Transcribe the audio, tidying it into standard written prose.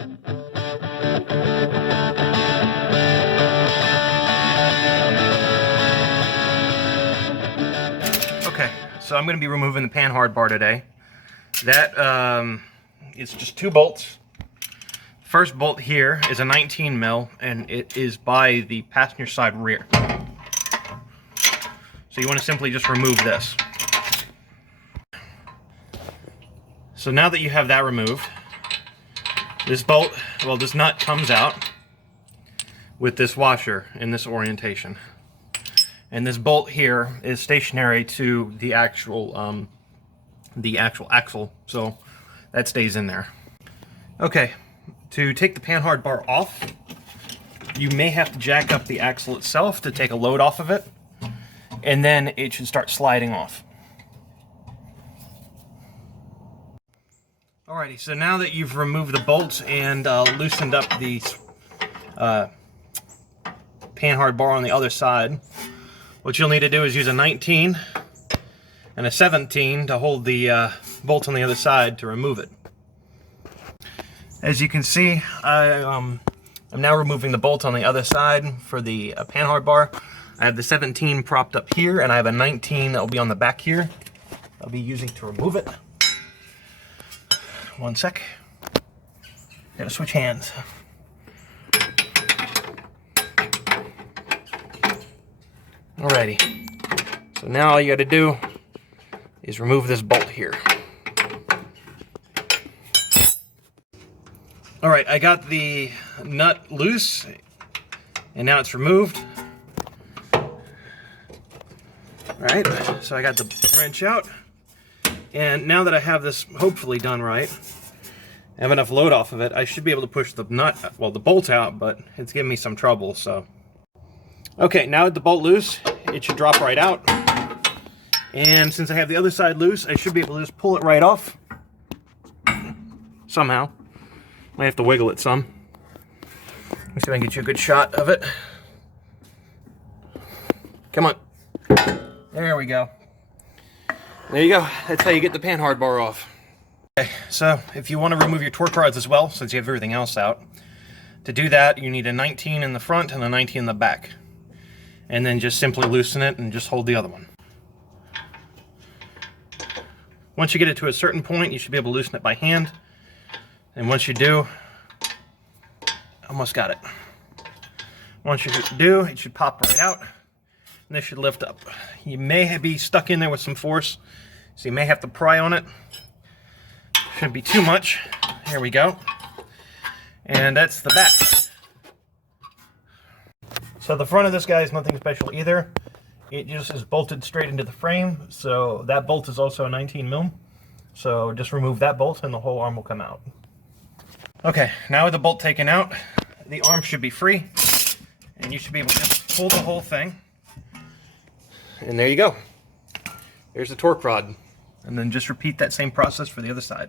Okay, so I'm going to be removing the Panhard bar today. That is just 2 bolts. First bolt here is a 19 mil, and it is by the passenger side rear. So you want to simply just remove this. So now that you have that removed, this bolt, well, this nut comes out with this washer in this orientation. And this bolt here is stationary to the actual axle, so that stays in there. Okay, to take the Panhard bar off, you may have to jack up the axle itself to take a load off of it, and then it should start sliding off. Alrighty, so now that you've removed the bolts and loosened up the Panhard bar on the other side, what you'll need to do is use a 19 and a 17 to hold the bolt on the other side to remove it. As you can see, I'm now removing the bolt on the other side for the Panhard bar. I have the 17 propped up here, and I have a 19 that will be on the back here. I'll be using to remove it. One sec. Gotta switch hands. Alrighty. So now all you gotta do is remove this bolt here. Alright, I got the nut loose, and now it's removed. Alright, so I got the wrench out, and now that I have this hopefully done right, I have enough load off of it, I should be able to push the nut, well, the bolt out, but it's giving me some trouble, so. Okay, now with the bolt loose, it should drop right out. And since I have the other side loose, I should be able to just pull it right off. Somehow. Might have to wiggle it some. Let me see if I can get you a good shot of it. Come on. There we go. There you go. That's how you get the Panhard bar off. Okay, so if you want to remove your torque rods as well, since you have everything else out, to do that you need a 19 in the front and a 19 in the back. And then just simply loosen it and just hold the other one. Once you get it to a certain point, you should be able to loosen it by hand. And once you do, almost got it. Once you do, it should pop right out, and this should lift up. You may be stuck in there with some force, so you may have to pry on it. Shouldn't be too much. Here we go. And that's the back. So the front of this guy is nothing special either. It just is bolted straight into the frame, so that bolt is also a 19 mil. So just remove that bolt and the whole arm will come out. Okay, now with the bolt taken out, the arm should be free, and you should be able to just pull the whole thing. And there you go. There's the torque rod. And then just repeat that same process for the other side.